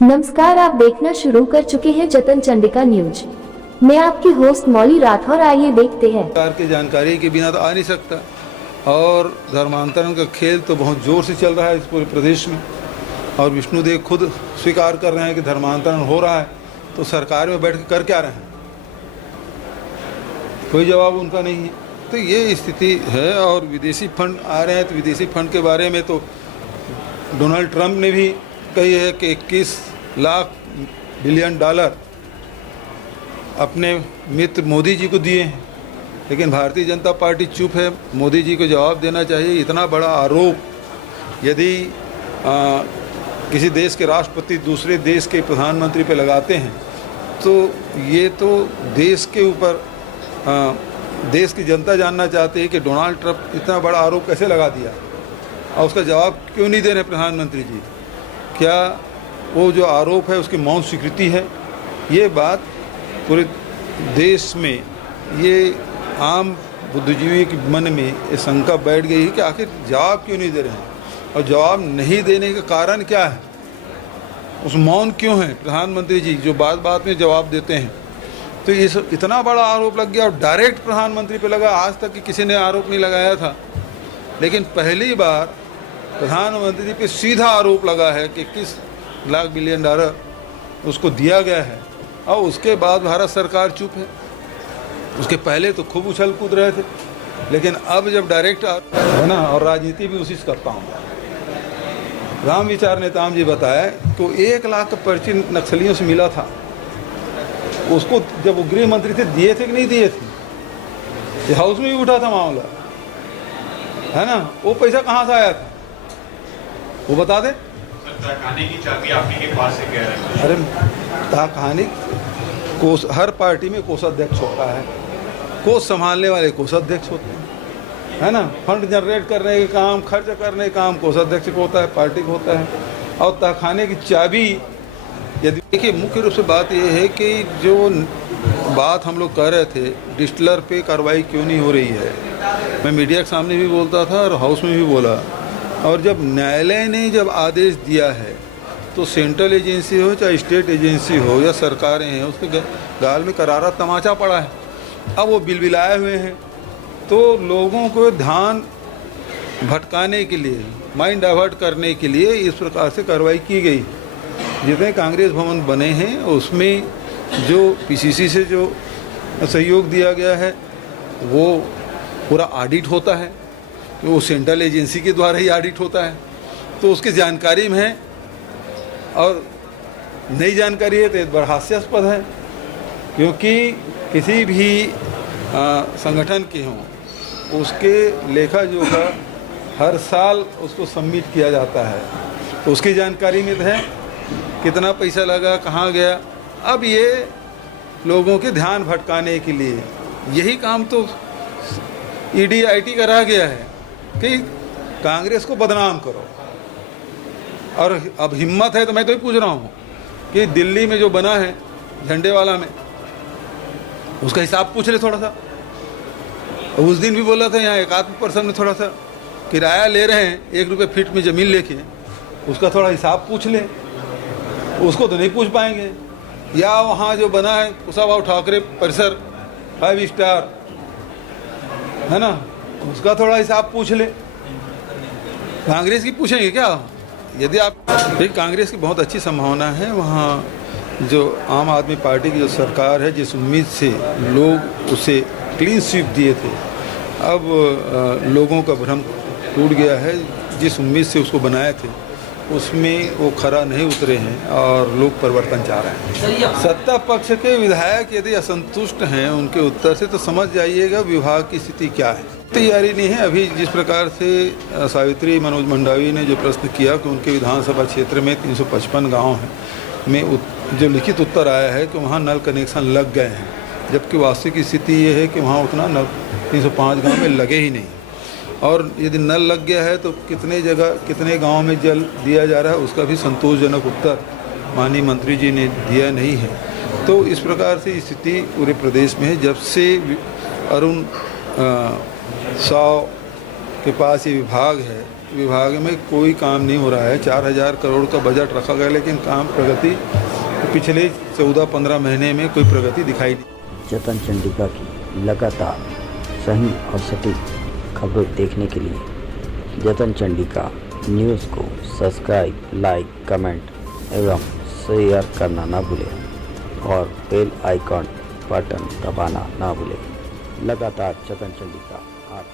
नमस्कार, आप देखना शुरू कर चुके हैं जतन चंडिका न्यूज। मैं आपकी होस्ट मौली राठौर। आइए देखते हैं। सरकार की जानकारी के बिना तो आ नहीं सकता और धर्मांतरण का खेल तो बहुत जोर से चल रहा है इस पूरे प्रदेश में। और विष्णुदेव खुद स्वीकार कर रहे हैं कि धर्मांतरण हो रहा है, तो सरकार में बैठ कर क्या रहे हैं? कोई जवाब उनका नहीं है। तो ये स्थिति है। और विदेशी फंड आ रहे हैं, तो विदेशी फंड के बारे में तो डोनाल्ड ट्रंप ने भी कही है कि 21 लाख बिलियन डॉलर अपने मित्र मोदी जी को दिए हैं, लेकिन भारतीय जनता पार्टी चुप है। मोदी जी को जवाब देना चाहिए। इतना बड़ा आरोप यदि किसी देश के राष्ट्रपति दूसरे देश के प्रधानमंत्री पे लगाते हैं, तो ये तो देश के ऊपर देश की जनता जानना चाहती है कि डोनाल्ड ट्रंप इतना बड़ा आरोप कैसे लगा दिया और उसका जवाब क्यों नहीं दे रहे प्रधानमंत्री जी। क्या वो जो आरोप है उसकी मौन स्वीकृति है? ये बात पूरे देश में, ये आम बुद्धिजीवी के मन में ये शंका बैठ गई है कि आखिर जवाब क्यों नहीं दे रहे हैं, और जवाब नहीं देने का कारण क्या है, उस मौन क्यों है प्रधानमंत्री जी जो बात बात में जवाब देते हैं। तो इस इतना बड़ा आरोप लग गया और डायरेक्ट प्रधानमंत्री पे लगा। आज तक कि किसी ने आरोप नहीं लगाया था, लेकिन पहली बार प्रधानमंत्री पे सीधा आरोप लगा है कि 21 लाख बिलियन डॉलर उसको दिया गया है, और उसके बाद भारत सरकार चुप है। उसके पहले तो खूब उछल कूद रहे थे, लेकिन अब जब डायरेक्ट है ना, और राजनीति भी उसी से करता हूँ। राम विचार नेताम जी बताया तो 1 लाख का पर्ची नक्सलियों से मिला था। उसको जब वो गृह मंत्री थे दिए थे कि नहीं दिए थे? ये हाउस में भी उठा था मामला, है ना। वो पैसा कहाँ से आया था वो बता दे। ताकहानी की चाबी आप ही के पास है कह रहे हैं। अरे ताकहानी कोष, हर पार्टी में कोषाध्यक्ष होता है, कोष संभालने वाले कोषाध्यक्ष होते हैं, है ना। फंड जनरेट करने के काम, खर्च करने के काम कोषाध्यक्ष को होता है, पार्टी को होता है। और ताकखाने की चाबी यदि देखिए, मुख्य रूप से बात यह है कि जो बात हम लोग कह रहे थे डिस्टिलर पे कार्रवाई क्यों नहीं हो रही है, मैं मीडिया के सामने भी बोलता था और हाउस में भी बोला। और जब न्यायालय ने जब आदेश दिया है, तो सेंट्रल एजेंसी हो चाहे स्टेट एजेंसी हो या सरकारें हैं, उसके गाल में करारा तमाचा पड़ा है। अब वो बिलबिलाए हुए हैं, तो लोगों को ध्यान भटकाने के लिए, माइंड डाइवर्ट करने के लिए इस प्रकार से कार्रवाई की गई। जितने कांग्रेस भवन बने हैं उसमें जो पीसीसी से जो सहयोग दिया गया है वो पूरा ऑडिट होता है, वो सेंट्रल एजेंसी के द्वारा ही ऑडिट होता है, तो उसकी जानकारी में है। और नई जानकारी है तो बड़ा हास्यास्पद है, क्योंकि किसी भी संगठन के हों उसके लेखा जोखा हर साल उसको सबमिट किया जाता है, तो उसकी जानकारी में है कितना पैसा लगा, कहाँ गया। अब ये लोगों के ध्यान भटकाने के लिए यही काम तो ईडी आईटी का रह गया है कि कांग्रेस को बदनाम करो। और अब हिम्मत है तो मैं तो ही पूछ रहा हूँ कि दिल्ली में जो बना है झंडे वाला में, उसका हिसाब पूछ ले थोड़ा सा। उस दिन भी बोला था यहाँ एक आध पर्सन ने थोड़ा सा किराया ले रहे हैं 1 रुपये फीट में ज़मीन लेके, उसका थोड़ा हिसाब पूछ ले। उसको तो नहीं पूछ पाएंगे। या वहाँ जो बना है कुशाभाऊ ठाकरे परिसर 5 स्टार, है ना, उसका थोड़ा हिसाब पूछ ले। कांग्रेस की पूछेंगे क्या? यदि आप देखिए, कांग्रेस की बहुत अच्छी संभावना है वहाँ। जो आम आदमी पार्टी की जो सरकार है, जिस उम्मीद से लोग उसे क्लीन स्वीप दिए थे, अब लोगों का भ्रम टूट गया है। जिस उम्मीद से उसको बनाए थे उसमें वो खरा नहीं उतरे हैं और लोग परिवर्तन चाह रहे हैं। सत्ता पक्ष के विधायक यदि असंतुष्ट हैं उनके उत्तर से, तो समझ जाइएगा विभाग की स्थिति क्या है। तैयारी नहीं है अभी। जिस प्रकार से सावित्री मनोज मंडावी ने जो प्रश्न किया कि उनके विधानसभा क्षेत्र में 355 गाँव हैं में जो लिखित उत्तर आया है कि वहाँ नल कनेक्शन लग गए हैं, जबकि वास्तविक स्थिति ये है कि वहाँ उतना नल 305 गाँव में लगे ही नहीं। और यदि नल लग गया है तो कितने जगह कितने गांव में जल दिया जा रहा है, उसका भी संतोषजनक उत्तर माननीय मंत्री जी ने दिया नहीं है। तो इस प्रकार से स्थिति पूरे प्रदेश में है। जब से अरुण साव के पास ये विभाग है, विभाग में कोई काम नहीं हो रहा है। 4,000 करोड़ का बजट रखा गया, लेकिन काम प्रगति पिछले 14-15 महीने में कोई प्रगति दिखाई नहीं। जतन चंडिका की लगातार सही और सटीक खबरें देखने के लिए जतन चंडिका न्यूज़ को सब्सक्राइब, लाइक, कमेंट एवं शेयर करना ना भूलें और बेल आइकॉन बटन दबाना ना भूलें। लगातार जतन चंडिका आप